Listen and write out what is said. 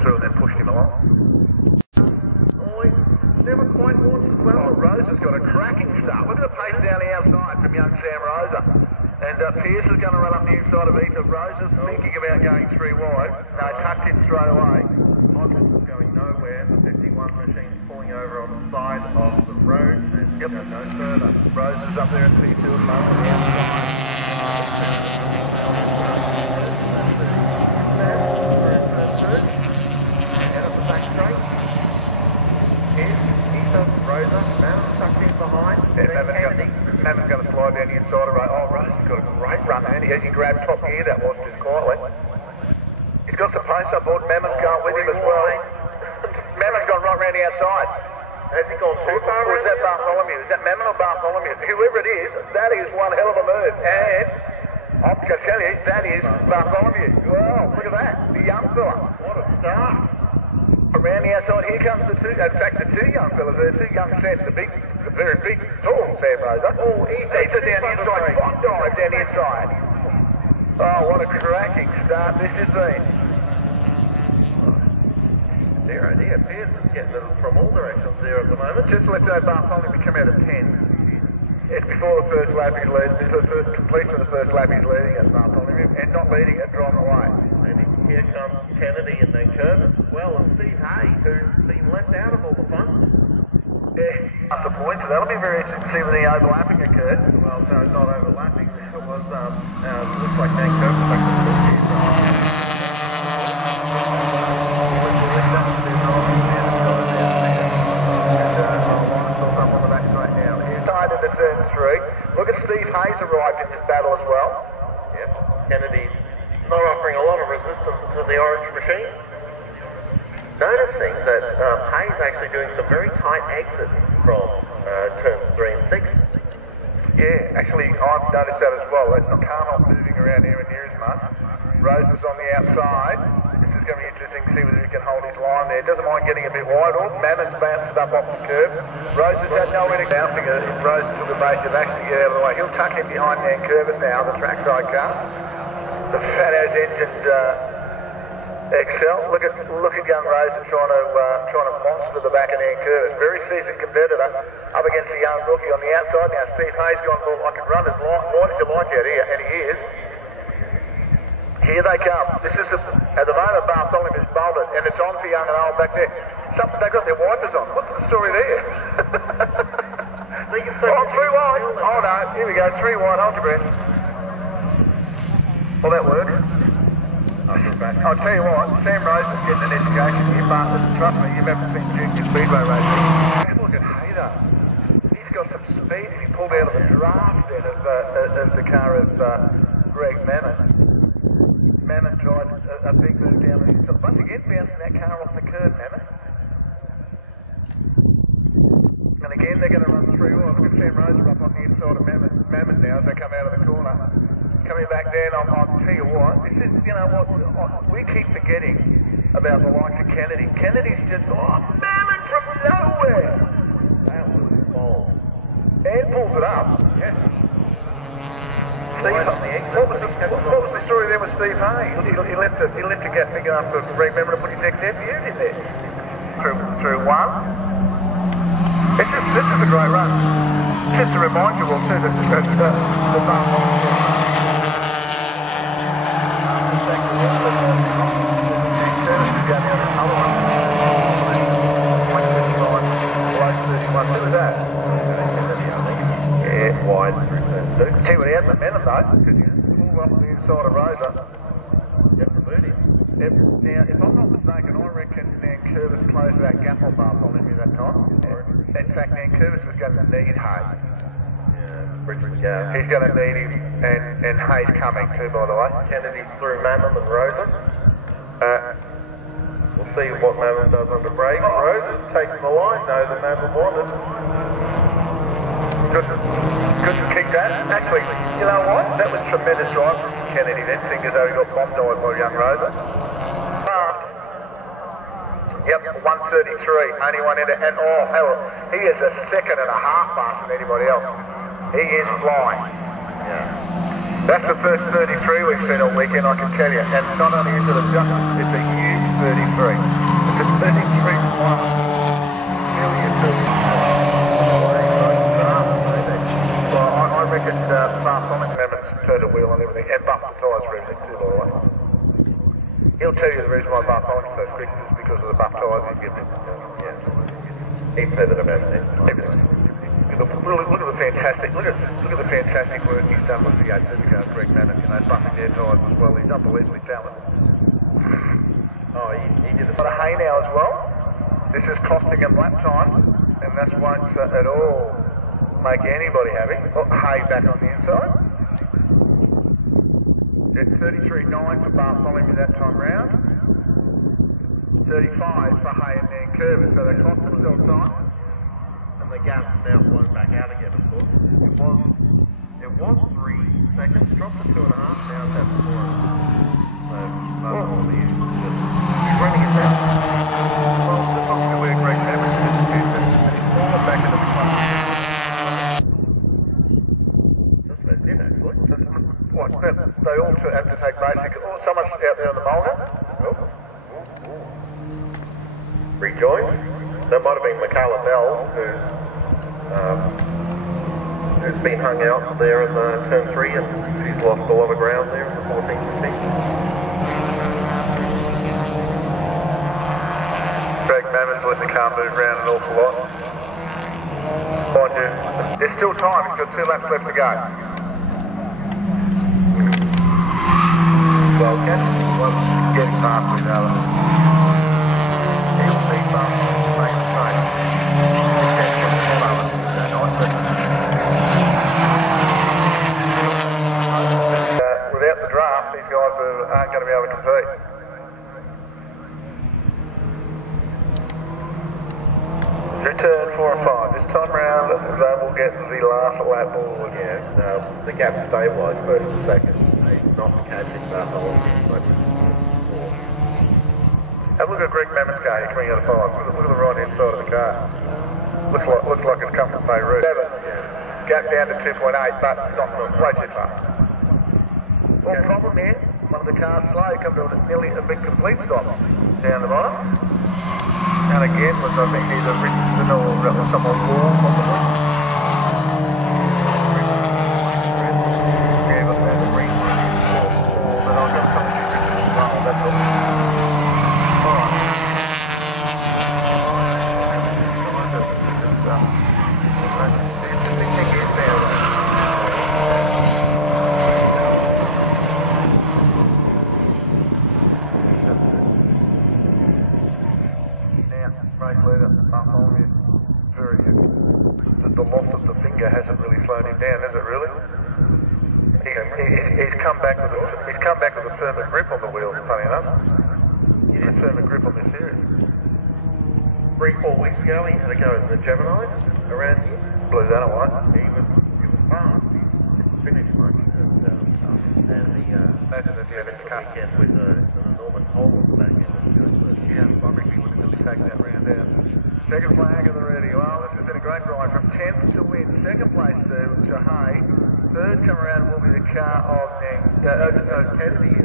through and then pushed him along. Oh, he's never quite launched as well. Oh, Rosa's got a cracking start. Look at the pace down the outside from young Sam Rosa. And Pierce is going to run up the inside of Ethan. Rosa's thinking about going 3 wide. No, tucked in straight away. Hodges is going nowhere. The 51 machine's pulling over on the side of the road and go no further. Rosa's up there in P2 at the moment on the outside. Head up the back straight. Here's Ethan, Rosa, Mammon tucked in behind. Mammon's going to slide down the inside of Rosa. Oh, Rosa's got a great run there. He grabbed top gear, that was just quietly. He's got some pace up board. Mammon's going with him as well. Mammon's gone right round the outside. Has he gone too far? Or is that Bartholomew? Is that Mammon or Bartholomew? Whoever it is, that is one hell of a move. And I'm going to tell you, that is Bartholomew. Well, look at that. The young fella. What a start. Around the outside, here comes the two, in fact, the two young fellas there, two young sets, the very big, tall Sam Rosa. Oh, Ethan down the inside, front dive down the inside. Oh, what a cracking start this has been. Dear, oh dear, Pierce is getting them from all directions there at the moment. Just let that Bartholomew come out at 10. It's before the first lap he's leading, this is the completion of the first lap he's leading at Bartholomew, and not leading it, driving away. And here comes Kennedy and then Curtis as well, and Steve Hayes, who's been left out of all the fun. Yeah, that's the point, so that'll be very interesting to see when the overlapping occurred. Well, no, not overlapping, it was, looks like Dan Curtis back to the turn 3. Look at Steve Hayes arrived in this battle as well. Yep, Kennedy's not offering a lot of resistance to the orange machine. Noticing that Hayes actually doing some very tight exits from turns 3 and 6. Yeah, actually I've noticed that as well. It's not Canon moving around here and near as much. Rosa's on the outside. This is going to be interesting to see whether he can hold his line there. Doesn't mind getting a bit wide. Mammon's bounced up off the curb. Rosa's had nowhere to bouncing it. Rosa took a bait to actually get out of the way. He'll tuck in behind Dan Curvis now, the trackside car. The fat-ass engined Excel. Look at young Rosa trying to monster the back of Dan Curvis. Very seasoned competitor up against a young rookie on the outside. Now Steve Hayes gone, well, I can run as wide as you like out here, and he is. Here they come. This is at the moment Bartholomew's bolted, and it's on for young and old back there. They've got their wipers on. What's the story there? Oh, 3 wide. Oh no, here we go, 3 wide. Hold your breath. Well, that works. I'll tell you what, Sam Rose is getting an education here, but trust me, you've ever seen junior speedway racing. Have a look at Hayter. He's got some speed. He pulled out of the draft then of the car of Greg Mammon. Mammon tried a big move down the inside. Once again, bouncing that car off the curb, Mammon. And again, they're going to run through. Oh, look at Sam Rosa up on the inside of Mammon now as they come out of the corner. Coming back down, I'll tell you what, this is, you know what, we keep forgetting about the likes of Kennedy. Kennedy's just, Mammon from nowhere. That was bold. And pulls it up. Yes. What was the story there with Steve Hayes? He left a gap big enough for Greg Member to put his XFUs in there. Through one. This is a great run. Just to remind you all too that the wide. See what he had momentum though, because he pulled off the inside of Rosa. Yep, the booty. Yep. Now, if I'm not mistaken, I reckon Dan Curvis closed that gap on Bartholomew that time. In fact, Dan Curvis is going to need Hayes. Yeah, he's going to need him, and Hayes coming too, by the way. Kennedy through Mammon and Rosa. We'll see what Mammon does under brake. Rosa's taking the line, though, that Mammon wanted. Couldn't kick that. Actually, you know what? That was tremendous drive from Kennedy then, seeing as though he got bombed by young Rosa. Yep, 133, only one in it, and hell, he is a second and a half faster than anybody else. He is flying. Yeah. That's the first 33 we've seen all weekend, I can tell you, and not only is it a jump, it's a huge 33. He'll tell you the reason why Bartholomew's so strict is because of the buff tyres he's given him. Yeah. He said it about that. Look at the fantastic work he's done with the supercars, Greg Manon. You know, buffing their tyres as well. He's unbelievably talented. Oh, he did a Got a hay now as well. This is costing him lap time, and that won't at all make anybody happy. Oh, hay back on the inside. It's 33.9 for Bartholomew that time round. 35 for Hay and Dan Curvis, so they cost themselves time. And the gap's now blown back out again, of course. It was 3 seconds, dropped to 2.5, now it's at 4. So, Bartholomew is just running it down. Well, this looks to be a great damage to this kid, and he's fallen back into the front. That's what it did, actually. Watch that. They all have to take basic. Oh, someone's out there on the mulga. Oh. Rejoined. That might have been Michaela Bell, who's been hung out there in the turn 3, and she's lost a lot of ground there in the 14th position. Greg Mammon's letting the car move around an awful lot. Mind you, there's still time. He's got 2 laps left to go. Well, one getting past the other. He'll be past the same side. Without the draft, these guys aren't going to be able to compete. Return 4 and 5. This time round, they will get the last lap ball again. The gap stabilised first and second. Not catching Bartholomew, but have a look at Greg Mammon's car. He's coming out of 5. Look at the right hand side of the car. Looks like it's come from Beirut. 7. Gap down to 2.8, but not way too far. Well, problem is, one of the cars slow, come to nearly a big complete stop down the bottom. And again, was I think either Richardson or someone wall possibly. Yeah, but there's a green one. But I've got something to Richardson as well, that's all. Alright. Race leader, Bartholomew, very the loss of the finger hasn't really slowed him down, has it really? He's come back with a firmer grip on the wheels, funny enough. A firmer grip on this series. 3-4 weeks ago, he had a go at the Gemini around here. Blew that away. He was fast. He didn't finish much. And the imagine if he had a cut weekend with an enormous hole in the back end. Yeah, I reckon he would have taken that round out. Second flag of the ready. Well, this has been a great ride from 10th to win. Second place to Hay. Third come around will be the car of Kennedy.